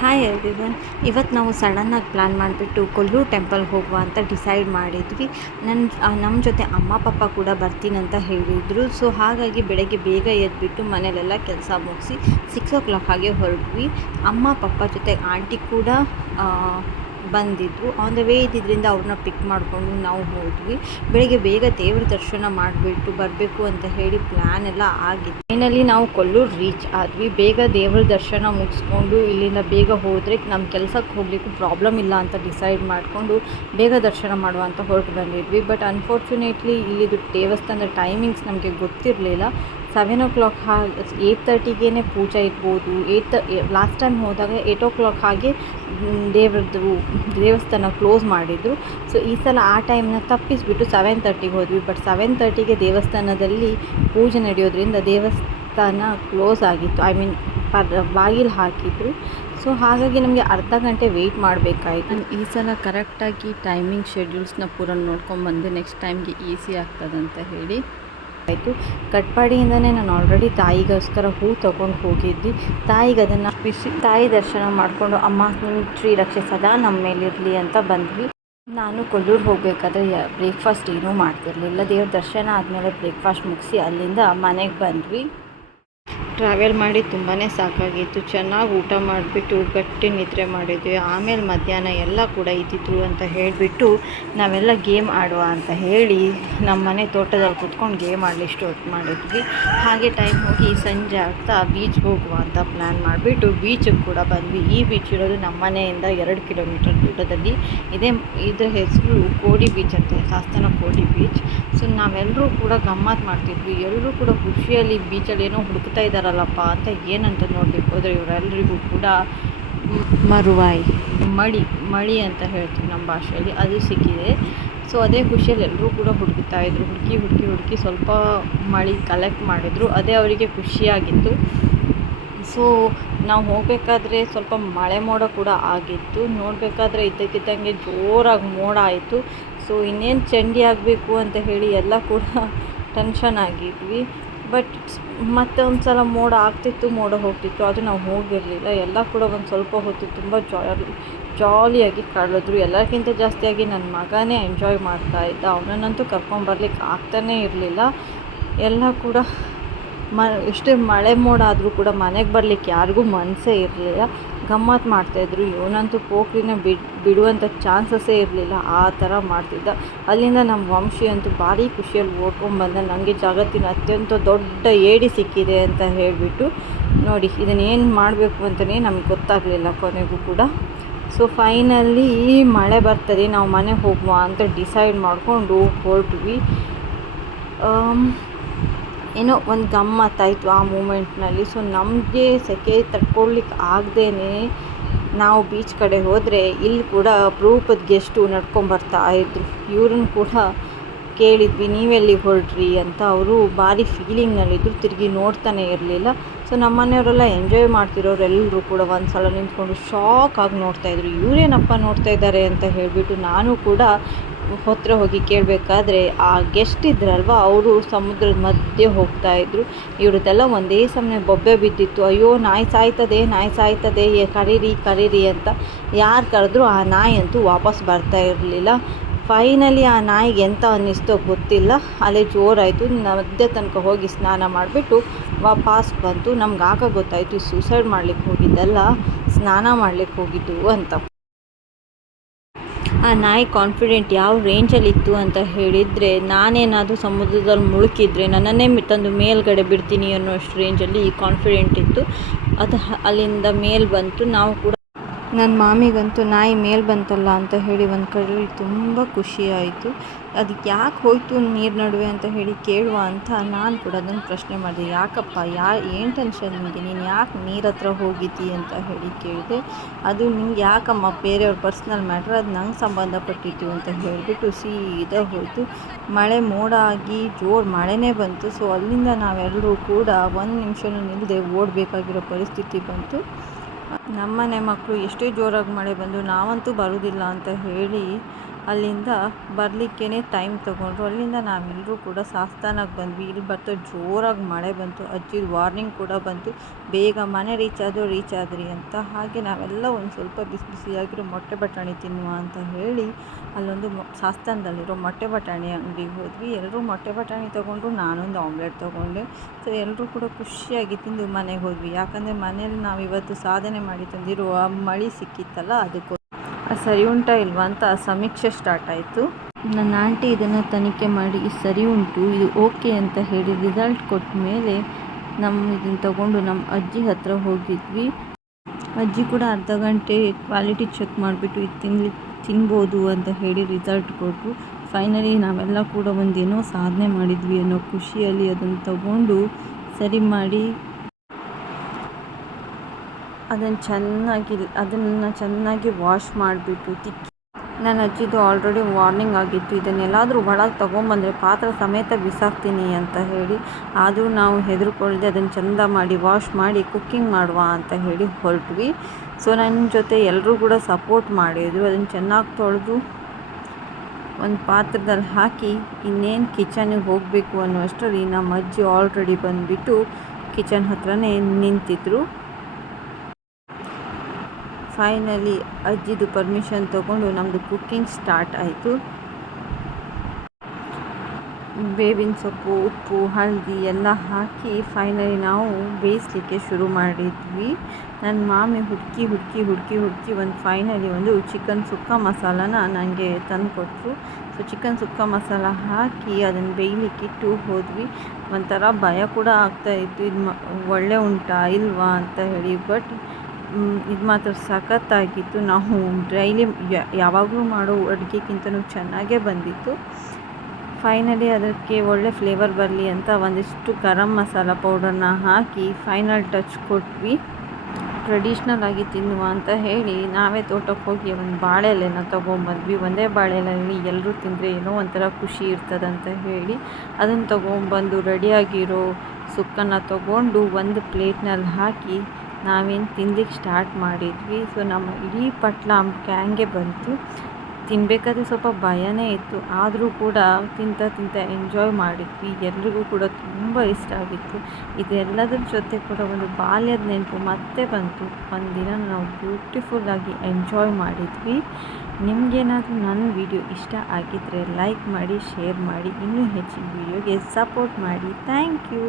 Hi everyone. ಇವತ್ತು ನಾವು ಸಡನ್ನಾಗಿ ಪ್ಲ್ಯಾನ್ ಮಾಡಿಬಿಟ್ಟು ಕೊಲ್ಲೂರು ಟೆಂಪಲ್ಗೆ ಹೋಗುವ ಅಂತ ಡಿಸೈಡ್ ಮಾಡಿದ್ವಿ. ನಮ್ಮ ಜೊತೆ ಅಮ್ಮ ಪಪ್ಪ ಕೂಡ ಬರ್ತೀನಂತ ಹೇಳಿದರು. ಸೊ ಹಾಗಾಗಿ ಬೆಳಗ್ಗೆ ಬೇಗ ಎದ್ಬಿಟ್ಟು ಮನೇಲೆಲ್ಲ ಕೆಲಸ ಮುಗಿಸಿ 6 o'clock ಹಾಗೆ ಹೊರಟ್ವಿ. ಅಮ್ಮ ಪಪ್ಪ ಜೊತೆ ಆಂಟಿ ಕೂಡ ಬಂದಿದ್ದರು. ಆನ್ ದ ವೇ ಇದ್ದಿದ್ದರಿಂದ ಅವ್ರನ್ನ ಪಿಕ್ ಮಾಡಿಕೊಂಡು ನಾವು ಹೋದ್ವಿ. ಬೆಳಗ್ಗೆ ಬೇಗ ದೇವ್ರ ದರ್ಶನ ಮಾಡಿಬಿಟ್ಟು ಬರಬೇಕು ಅಂತ ಹೇಳಿ ಪ್ಲ್ಯಾನ್ ಎಲ್ಲ ಆಗಿತ್ತು. ಫೈನಲಿ ನಾವು ಕೊಲ್ಲೂರು ರೀಚ್ ಆದ್ವಿ. ಬೇಗ ದೇವ್ರ ದರ್ಶನ ಮುಗಿಸ್ಕೊಂಡು ಇಲ್ಲಿಂದ ಬೇಗ ಹೋದರೆ ನಮ್ಮ ಕೆಲಸಕ್ಕೆ ಹೋಗಲಿಕ್ಕೂ ಪ್ರಾಬ್ಲಮ್ ಇಲ್ಲ ಅಂತ ಡಿಸೈಡ್ ಮಾಡಿಕೊಂಡು ಬೇಗ ದರ್ಶನ ಮಾಡುವ ಅಂತ ಹೊರಟು ಬಂದಿದ್ವಿ. ಬಟ್ ಅನ್ಫಾರ್ಚುನೇಟ್ಲಿ ಇಲ್ಲಿದು ದೇವಸ್ಥಾನದ ಟೈಮಿಂಗ್ಸ್ ನಮಗೆ ಗೊತ್ತಿರಲಿಲ್ಲ. 7 o'clock 8:30ಗೆ ಪೂಜೆ ಇರ್ಬೋದು. ಲಾಸ್ಟ್ ಟೈಮ್ ಹೋದಾಗ 8 o'clock ಹಾಗೆ ದೇವಸ್ಥಾನ ಕ್ಲೋಸ್ ಮಾಡಿದರು. ಸೊ ಈ ಸಲ ಆ ಟೈಮ್ನ ತಪ್ಪಿಸಿಬಿಟ್ಟು 7:30ಗೆ ಹೋದ್ವಿ. ಬಟ್ 7:30ಗೆ ದೇವಸ್ಥಾನದಲ್ಲಿ ಪೂಜೆ ನಡೆಯೋದ್ರಿಂದ ದೇವಸ್ಥಾನ ಕ್ಲೋಸ್ ಆಗಿತ್ತು. ಬಾಗಿಲು ಹಾಕಿದ್ರು. ಸೊ ಹಾಗಾಗಿ ನಮಗೆ ಅರ್ಧ ಗಂಟೆ ವೆಯ್ಟ್ ಮಾಡಬೇಕಾಯಿತು. ಈ ಸಲ ಕರೆಕ್ಟಾಗಿ ಟೈಮಿಂಗ್ ಶೆಡ್ಯೂಲ್ಸ್ನ ಪೂರ ನೋಡ್ಕೊಂಡ್ಬಂದು ನೆಕ್ಸ್ಟ್ ಟೈಮ್ಗೆ ಈಸಿ ಆಗ್ತದಂತ ಹೇಳಿ ಆಯಿತು. ಕಟ್ಪಾಡಿಯಿಂದನೇ ನಾನು ಆಲ್ರೆಡಿ ತಾಯಿಗೋಸ್ಕರ ಹೂ ತೊಗೊಂಡು ಹೋಗಿದ್ವಿ. ತಾಯಿಗೆ ಅದನ್ನು ಬಿಸಿ ತಾಯಿ ದರ್ಶನ ಮಾಡಿಕೊಂಡು ಅಮ್ಮ ನಿಮ್ಮ ಶ್ರೀ ರಕ್ಷೆ ಸದಾ ನಮ್ಮ ಮೇಲಿರಲಿ ಅಂತ ಬಂದ್ವಿ. ನಾನು ಕೊಲ್ಲೂರು ಹೋಗಬೇಕಾದ್ರೆ ಬ್ರೇಕ್ಫಾಸ್ಟ್ ಏನೂ ಮಾಡ್ತಿರಲಿಲ್ಲ. ದೇವ್ರ ದರ್ಶನ ಆದಮೇಲೆ ಬ್ರೇಕ್ಫಾಸ್ಟ್ ಮುಗಿಸಿ ಅಲ್ಲಿಂದ ಮನೆಗೆ ಬಂದ್ವಿ. ಟ್ರಾವೆಲ್ ಮಾಡಿ ತುಂಬಾ ಸಾಕಾಗಿತ್ತು. ಚೆನ್ನಾಗಿ ಊಟ ಮಾಡಿಬಿಟ್ಟು ಗಟ್ಟಿ ನಿದ್ರೆ ಮಾಡಿದ್ವಿ. ಆಮೇಲೆ ಮಧ್ಯಾಹ್ನ ಎಲ್ಲ ಕೂಡ ಇದ್ದಿದ್ರು ಅಂತ ಹೇಳಿಬಿಟ್ಟು ನಾವೆಲ್ಲ ಗೇಮ್ ಆಡುವ ಅಂತ ಹೇಳಿ ನಮ್ಮ ಮನೆ ತೋಟದಲ್ಲಿ ಕೂತ್ಕೊಂಡು ಗೇಮ್ ಆಡಲಿಷ್ಟು ಹೊತ್ತು ಮಾಡಿದ್ವಿ. ಹಾಗೆ ಟೈಮ್ ಹೋಗಿ ಸಂಜೆ ಆಗ್ತಾ ಬೀಚ್ಗೆ ಹೋಗುವ ಅಂತ ಪ್ಲ್ಯಾನ್ ಮಾಡಿಬಿಟ್ಟು ಬೀಚಿಗೆ ಕೂಡ ಬಂದ್ವಿ. ಈ ಬೀಚ್ ಇರೋದು ನಮ್ಮ ಮನೆಯಿಂದ 2 ಕಿಲೋಮೀಟರ್ ದೂರದಲ್ಲಿ ಇದೆ. ಇದರ ಹೆಸರು ಕೋಡಿ ಬೀಚ್ ಅಂತ, ಶಾಸ್ತನ ಕೋಡಿ ಬೀಚ್. ಸೊ ನಾವೆಲ್ಲರೂ ಕೂಡ ಗಮ್ಮತ್ತು ಮಾಡ್ತಿದ್ವಿ. ಎಲ್ಲರೂ ಕೂಡ ಖುಷಿಯಲ್ಲಿ ಬೀಚಲ್ಲಿ ಏನೋ ಹುಡುಕ್ತಾ ಇದ್ದಾರಲ್ಲಪ್ಪ ಅಂತ ಏನಂತ ನೋಡಬೇಕು ಅಂದರೆ ಇವರೆಲ್ಲರಿಗೂ ಕೂಡ ಮರುವಾಯಿ ಮಳಿ ಅಂತ ಹೇಳ್ತೀವಿ ನಮ್ಮ ಭಾಷೆಯಲ್ಲಿ, ಅದು ಸಿಕ್ಕಿದೆ. ಸೊ ಅದೇ ಖುಷಿಯಲ್ಲಿ ಎಲ್ಲರೂ ಕೂಡ ಹುಡುಕ್ತಾಯಿದ್ರು. ಹುಡುಕಿ ಸ್ವಲ್ಪ ಮಳಿ ಕಲೆಕ್ಟ್ ಮಾಡಿದ್ರು. ಅದೇ ಅವರಿಗೆ ಖುಷಿಯಾಗಿತ್ತು. ಸೊ ನಾವು ಹೋಗಬೇಕಾದ್ರೆ ಸ್ವಲ್ಪ ಮಳೆ ಮೋಡ ಕೂಡ ಆಗಿತ್ತು. ನೋಡಬೇಕಾದ್ರೆ ಇದ್ದಕ್ಕಿದ್ದಂಗೆ ಜೋರಾಗಿ ಮೋಡ ಆಯಿತು. ಸೊ ಇನ್ನೇನು ಚಂಡಿ ಆಗಬೇಕು ಅಂತ ಹೇಳಿ ಎಲ್ಲ ಕೂಡ ಟೆನ್ಷನ್ ಆಗಿದ್ವಿ. ಬಟ್ ಮತ್ತೆ ಒಂದು ಸಲ ಮೋಡ ಆಗ್ತಿತ್ತು, ಮೋಡ ಹೋಗ್ತಿತ್ತು. ಅದು ನಾವು ಹೋಗಿರಲಿಲ್ಲ. ಎಲ್ಲ ಕೂಡ ಒಂದು ಸ್ವಲ್ಪ ಹೊತ್ತು ತುಂಬ ಜಾಲಿಯಾಗಿ ಕಳೆದ್ರು. ಎಲ್ಲರಿಗಿಂತ ಜಾಸ್ತಿಯಾಗಿ ನನ್ನ ಮಗನೇ ಎಂಜಾಯ್ ಮಾಡ್ತಾಯಿದ್ದ. ಅವನನ್ನಂತೂ ಕರ್ಕೊಂಬರ್ಲಿಕ್ಕೆ ಆಗ್ತಾನೇ ಇರಲಿಲ್ಲ. ಎಲ್ಲ ಕೂಡ ಎಷ್ಟೇ ಮಳೆ ಮೋಡ ಆದರೂ ಕೂಡ ಮನೆಗೆ ಬರಲಿಕ್ಕೆ ಯಾರಿಗೂ ಮನಸ್ಸೇ ಇರಲಿಲ್ಲ. ಗಮ್ಮತ್ತು ಮಾಡ್ತಾಯಿದ್ರು. ಇವನಂತೂ ಪೋಖ್ರಿನ ಬಿಡುವಂಥ ಚಾನ್ಸಸ್ಸೇ ಇರಲಿಲ್ಲ. ಆ ಥರ ಮಾಡ್ತಿದ್ದ. ಅಲ್ಲಿಂದ ನಮ್ಮ ವಂಶಿ ಅಂತೂ ಭಾರಿ ಖುಷಿಯಲ್ಲಿ ಓಡ್ಕೊಂಡ್ಬಂದ. ನನಗೆ ಜಗತ್ತಿನ ಅತ್ಯಂತ ದೊಡ್ಡ ಏಡಿ ಸಿಕ್ಕಿದೆ ಅಂತ ಹೇಳಿಬಿಟ್ಟು. ನೋಡಿ, ಇದನ್ನೇನು ಮಾಡಬೇಕು ಅಂತಲೇ ನಮಗೆ ಗೊತ್ತಾಗಲಿಲ್ಲ ಕೊನೆಗೂ ಕೂಡ. ಸೊ ಫೈನಲಿ ಮಳೆ ಬರ್ತದೆ, ನಾವು ಮನೆಗೆ ಹೋಗುವ ಅಂತ ಡಿಸೈಡ್ ಮಾಡಿಕೊಂಡು ಹೊರಟ್ವಿ. ಏನೋ ಒಂದು ಗಮ್ಮತ್ತಾಯಿತು ಆ ಮೂಮೆಂಟ್ನಲ್ಲಿ. ಸೊ ನಮಗೆ ಸೆಕೆ ತಡ್ಕೊಳ್ಲಿಕ್ಕೆ ಆಗದೇ ನಾವು ಬೀಚ್ ಕಡೆ ಹೋದರೆ ಇಲ್ಲಿ ಕೂಡ ಅಪರೂಪದ ಗೆಸ್ಟು ನಡ್ಕೊಂಬರ್ತಾಯಿದ್ರು. ಇವ್ರನ್ನ ಕೂಡ ಕೇಳಿದ್ವಿ, ನೀವೆಲ್ಲಿಗೆ ಹೊರಟ್ರಿ ಅಂತ. ಅವರು ಭಾರಿ ಫೀಲಿಂಗ್ನಲ್ಲಿದ್ದರು, ತಿರುಗಿ ನೋಡ್ತಾನೆ ಇರಲಿಲ್ಲ. ಸೊ ನಮ್ಮ ಮನೆಯವರೆಲ್ಲ ಎಂಜಾಯ್ ಮಾಡ್ತಿರೋರೆಲ್ಲರೂ ಕೂಡ ಒಂದು ಸಲ ನಿಂತ್ಕೊಂಡು ಶಾಕ್ ಆಗಿ ನೋಡ್ತಾಯಿದ್ರು. ಇವರೇನಪ್ಪ ನೋಡ್ತಾ ಇದ್ದಾರೆ ಅಂತ ಹೇಳಿಬಿಟ್ಟು ನಾನು ಕೂಡ ಹತ್ತಿರ ಹೋಗಿ ಕೇಳಬೇಕಾದ್ರೆ ಆ ಗೆಸ್ಟ್ ಇದ್ರಲ್ವ, ಅವರು ಸಮುದ್ರದ ಮಧ್ಯೆ ಹೋಗ್ತಾಯಿದ್ರು. ಇವ್ರದ್ದೆಲ್ಲ ಒಂದೇ ಸಮನೆ ಬೊಬ್ಬೆ ಬಿದ್ದಿತ್ತು. ಅಯ್ಯೋ ನಾಯಿ ಸಾಯ್ತದೆ, ಕರೀರಿ ಅಂತ ಯಾರು ಕರೆದ್ರು ಆ ನಾಯಿ ಅಂತೂ ವಾಪಸ್ ಬರ್ತಾ ಇರಲಿಲ್ಲ. ಫೈನಲಿ ಆ ನಾಯಿಗೆ ಎಂತ ಅನ್ನಿಸ್ತೋ ಗೊತ್ತಿಲ್ಲ, ಅಲ್ಲೇ ಜೋರಾಯಿತು. ಮಧ್ಯೆ ತನಕ ಹೋಗಿ ಸ್ನಾನ ಮಾಡಿಬಿಟ್ಟು ವಾಪಸ್ ಬಂತು. ನಮ್ಗೆ ಆಗ ಗೊತ್ತಾಯಿತು ಸೂಸೈಡ್ ಮಾಡಲಿಕ್ಕೆ ಹೋಗಿದ್ದಲ್ಲ, ಸ್ನಾನ ಮಾಡಲಿಕ್ಕೆ ಹೋಗಿದ್ದು ಅಂತ. ಆ ನಾಯಿ ಕಾನ್ಫಿಡೆಂಟ್ ಯಾವ ರೇಂಜಲ್ಲಿತ್ತು ಅಂತ ಹೇಳಿದರೆ, ನಾನೇನಾದರೂ ಸಮುದ್ರದಲ್ಲಿ ಮುಳುಕಿದ್ರೆ ನನ್ನನ್ನೇ ತಂದು ಮೇಲ್ಗಡೆ ಬಿಡ್ತೀನಿ ಅನ್ನೋಷ್ಟು ರೇಂಜಲ್ಲಿ ಕಾನ್ಫಿಡೆಂಟ್ ಇತ್ತು. ಅದು ಅಲ್ಲಿಂದ ಮೇಲೆ ಬಂತು. ನಾವು ಕೂಡ ನನ್ನ ಮಾಮಿಗಂತೂ ನಾಯಿ ಮೇಲೆ ಬಂತಲ್ಲ ಅಂತ ಹೇಳಿ ಒಂದು ಕಡೆ ತುಂಬ ಖುಷಿಯಾಯಿತು. ಅದಕ್ಕೆ ಯಾಕೆ ಹೋಯ್ತು ನೀರು ನಡುವೆ ಅಂತ ಹೇಳಿ ಕೇಳುವ ಅಂತ ನಾನು ಕೂಡ ಅದನ್ನು ಪ್ರಶ್ನೆ ಮಾಡಿದೆ. ಯಾಕಪ್ಪ, ಏನು ಟೆನ್ಷನ್ ನಿಮಗೆ, ನೀನು ಯಾಕೆ ನೀರ ಹತ್ರ ಹೋಗಿದ್ದಿ ಅಂತ ಹೇಳಿ ಕೇಳಿದೆ. ಅದು ನಿಂಗೆ ಯಾಕಮ್ಮ, ಬೇರೆಯವ್ರ ಪರ್ಸ್ನಲ್ ಮ್ಯಾಟ್ರ್, ಅದು ನಂಗೆ ಸಂಬಂಧಪಟ್ಟಿತ್ತು ಅಂತ ಹೇಳಿಬಿಟ್ಟು ಸೀದಾ ಹೋಯಿತು. ಮಳೆ ಮೋಡ ಆಗಿ ಜೋರು ಮಳೆನೇ ಬಂತು. ಸೊ ಅಲ್ಲಿಂದ ನಾವೆಲ್ಲರೂ ಕೂಡ 1 ನಿಮಿಷನೂ ನಿಲ್ಲದೆ ಓಡಬೇಕಾಗಿರೋ ಪರಿಸ್ಥಿತಿ ಬಂತು. ನಮ್ಮನೆ ಮಕ್ಕಳು ಎಷ್ಟೇ ಜೋರಾಗಿ ಮಳೆ ಬಂದು ನಾವಂತೂ ಬರೋದಿಲ್ಲ ಅಂತ ಹೇಳಿ ಅಲ್ಲಿಂದ ಬರಲಿಕ್ಕೇ ಟೈಮ್ ತೊಗೊಂಡ್ರು. ಅಲ್ಲಿಂದ ನಾವೆಲ್ಲರೂ ಕೂಡ ಸಾಸ್ತಾನಾಗಿ ಬಂದ್ವಿ. ಇಲ್ಲಿ ಬರ್ತಾ ಜೋರಾಗಿ ಮಳೆ ಬಂತು. ಅಜ್ಜಿ ವಾರ್ನಿಂಗ್ ಕೂಡ ಬಂತು, ಬೇಗ ಮನೆ ರೀಚ್ ಆದ್ರಿ ಅಂತ. ಹಾಗೆ ನಾವೆಲ್ಲ ಒಂದು ಸ್ವಲ್ಪ ಬಿಸಿ ಬಿಸಿಯಾಗಿರೋ ಮೊಟ್ಟೆ ಬಟಾಣಿ ತಿನ್ನುವ ಅಂತ ಹೇಳಿ ಅಲ್ಲೊಂದು ಸಾಸ್ತಾನದಲ್ಲಿರೋ ಮೊಟ್ಟೆ ಬಟಾಣಿ ಅಂಗಡಿಗೆ ಹೋದ್ವಿ. ಎಲ್ಲರೂ ಮೊಟ್ಟೆ ಬಟಾಣಿ ತೊಗೊಂಡ್ರು, ನಾನೊಂದು ಆಮ್ಲೆಟ್ ತೊಗೊಂಡೆ. ಸೊ ಎಲ್ಲರೂ ಕೂಡ ಖುಷಿಯಾಗಿ ತಿಂದು ಮನೆಗೆ ಹೋದ್ವಿ. ಯಾಕಂದರೆ ಮನೇಲಿ ನಾವು ಇವತ್ತು ಸಾಧನೆ ಮಾಡಿ ತಂದಿರುವ ಮಳೆ ಸಿಕ್ಕಿತ್ತಲ್ಲ, ಅದಕ್ಕೆ ಸರಿ ಉಂಟಾ ಇಲ್ವಾ ಅಂತ ಸಮೀಕ್ಷೆ ಸ್ಟಾರ್ಟ್ ಆಯಿತು. ನನ್ನ ಆಂಟಿ ಇದನ್ನು ತನಿಖೆ ಮಾಡಿ ಸರಿ ಉಂಟು, ಇದು ಓಕೆ ಅಂತ ಹೇಳಿ ರಿಸಲ್ಟ್ ಕೊಟ್ಟ ಮೇಲೆ ಇದನ್ನು ತಗೊಂಡು ನಮ್ಮ ಅಜ್ಜಿ ಹತ್ರ ಹೋಗಿದ್ವಿ. ಅಜ್ಜಿ ಕೂಡ ಅರ್ಧ ಗಂಟೆ ಕ್ವಾಲಿಟಿ ಚೆಕ್ ಮಾಡಿಬಿಟ್ಟು ಇದು ತಿನ್ಬೋದು ಅಂತ ಹೇಳಿ ರಿಸಲ್ಟ್ ಕೊಟ್ಟರು. ಫೈನಲಿ ನಾವೆಲ್ಲ ಕೂಡ ಒಂದೇನೋ ಸಾಧನೆ ಮಾಡಿದ್ವಿ ಅನ್ನೋ ಖುಷಿಯಲ್ಲಿ ಅದನ್ನು ತಗೊಂಡು ಸರಿ ಮಾಡಿ ಅದನ್ನು ಚೆನ್ನಾಗಿ ವಾಶ್ ಮಾಡಿಬಿಟ್ಟು ತಿಕ್ಕಿ. ನನ್ನ ಅಜ್ಜಿದು ಆಲ್ರೆಡಿ ವಾರ್ನಿಂಗ್ ಆಗಿತ್ತು, ಇದನ್ನೆಲ್ಲಾದರೂ ಒಳಗೆ ತೊಗೊಂಬಂದರೆ ಪಾತ್ರೆ ಸಮೇತ ಬಿಸಾಕ್ತೀನಿ ಅಂತ ಹೇಳಿ. ಆದರೂ ನಾವು ಹೆದರ್ಕೊಳ್ಳದೆ ಅದನ್ನು ಚೆಂದ ಮಾಡಿ ವಾಶ್ ಮಾಡಿ ಕುಕ್ಕಿಂಗ್ ಮಾಡುವ ಅಂತ ಹೇಳಿ ಹೊರಟ್ವಿ. ಸೊ ನನ್ನ ಜೊತೆ ಎಲ್ಲರೂ ಕೂಡ ಸಪೋರ್ಟ್ ಮಾಡಿದರು. ಅದನ್ನು ಚೆನ್ನಾಗಿ ತೊಳೆದು ಒಂದು ಪಾತ್ರದಲ್ಲಿ ಹಾಕಿ ಇನ್ನೇನು ಕಿಚನಿಗೆ ಹೋಗಬೇಕು ಅನ್ನೋಷ್ಟರಲ್ಲಿ ನಮ್ಮ ಅಜ್ಜಿ ಆಲ್ರೆಡಿ ಬಂದುಬಿಟ್ಟು ಕಿಚನ್ ಹತ್ರನೇ ನಿಂತಿದ್ರು. ಫೈನಲಿ ಅಜ್ಜಿದು ಪರ್ಮಿಷನ್ ತೊಗೊಂಡು ನಮ್ಮದು ಕುಕ್ಕಿಂಗ್ ಸ್ಟಾರ್ಟ್ ಆಯಿತು. ಬೇವಿನ ಸೊಪ್ಪು, ಉಪ್ಪು, ಹಳದಿ ಎಲ್ಲ ಹಾಕಿ ಫೈನಲಿ ನಾವು ಬೇಯಿಸಲಿಕ್ಕೆ ಶುರು ಮಾಡಿದ್ವಿ. ನನ್ನ ಮಾಮಿ ಹುಡುಕಿ ಒಂದು ಫೈನಲಿ ಒಂದು ಚಿಕನ್ ಸುಕ್ಕ ಮಸಾಲಾನ ನನಗೆ ತಂದು ಕೊಟ್ಟರು. ಸೊ ಚಿಕನ್ ಸುಕ್ಕ ಮಸಾಲ ಹಾಕಿ ಅದನ್ನು ಬೇಯಲಿಕ್ಕಿಟ್ಟು ಹೋದ್ವಿ. ಒಂಥರ ಭಯ ಕೂಡ ಆಗ್ತಾಯಿತ್ತು, ಇದು ಒಳ್ಳೆ ಉಂಟಾ ಇಲ್ವಾ ಅಂತ ಹೇಳಿ. ಬಟ್ ಇದು ಮಾತ್ರ ಸಖತ್ತಾಗಿತ್ತು. ನಾವು ಡೈಲಿ ಯಾವಾಗಲೂ ಮಾಡೋ ಅಡುಗೆಗಿಂತನೂ ಚೆನ್ನಾಗೇ ಬಂದಿತ್ತು. ಫೈನಲಿ ಅದಕ್ಕೆ ಒಳ್ಳೆ ಫ್ಲೇವರ್ ಬರಲಿ ಅಂತ ಒಂದಿಷ್ಟು ಗರಂ ಮಸಾಲ ಪೌಡರ್ನ ಹಾಕಿ ಫೈನಲ್ ಟಚ್ ಕೊಟ್ವಿ. ಟ್ರೆಡಿಷ್ನಲ್ ಆಗಿ ತಿನ್ನುವ ಅಂತ ಹೇಳಿ ನಾವೇ ತೋಟಕ್ಕೆ ಹೋಗಿ ಒಂದು ಬಾಳೆ ಎಲೆನ ತೊಗೊಂಬಂದ್ವಿ. ಒಂದೇ ಬಾಳೆ ಎಲೆಯಲ್ಲಿ ಎಲ್ಲರೂ ತಿಂದರೆ ಏನೋ ಒಂಥರ ಖುಷಿ ಇರ್ತದಂತ ಹೇಳಿ ಅದನ್ನು ತೊಗೊಂಬಂದು ರೆಡಿಯಾಗಿರೋ ಸುಕ್ಕನ್ನು ತೊಗೊಂಡು ಒಂದು ಪ್ಲೇಟ್ನಲ್ಲಿ ಹಾಕಿ ನಾವೇನು ತಿನ್ಲಿಕ್ಕೆ ಸ್ಟಾರ್ಟ್ ಮಾಡಿದ್ವಿ. ಸೊ ನಮ್ಮ ಇಡೀ ಪಟ್ಲ ಕ್ಯಾಂಗೆ ಬಂತು. ತಿನ್ನಬೇಕಾದ್ರೆ ಸ್ವಲ್ಪ ಭಯನೇ ಇತ್ತು, ಆದರೂ ಕೂಡ ತಿಂತ ಎಂಜಾಯ್ ಮಾಡಿದ್ವಿ. ಎಲ್ರಿಗೂ ಕೂಡ ತುಂಬ ಇಷ್ಟ ಆಗಿತ್ತು. ಇದೆಲ್ಲದರ ಜೊತೆ ಕೂಡ ಒಂದು ಬಾಲ್ಯದ ನೆನಪು ಮತ್ತೆ ಬಂತು. ಒಂದಿನ ನಾವು ಬ್ಯೂಟಿಫುಲ್ಲಾಗಿ ಎಂಜಾಯ್ ಮಾಡಿದ್ವಿ. ನಿಮಗೇನಾದರೂ ನನ್ನ ವಿಡಿಯೋ ಇಷ್ಟ ಆಗಿದ್ದರೆ ಲೈಕ್ ಮಾಡಿ, ಶೇರ್ ಮಾಡಿ, ಇನ್ನೂ ಹೆಚ್ಚಿನ ವಿಡಿಯೋಗೆ ಸಪೋರ್ಟ್ ಮಾಡಿ. Thank you.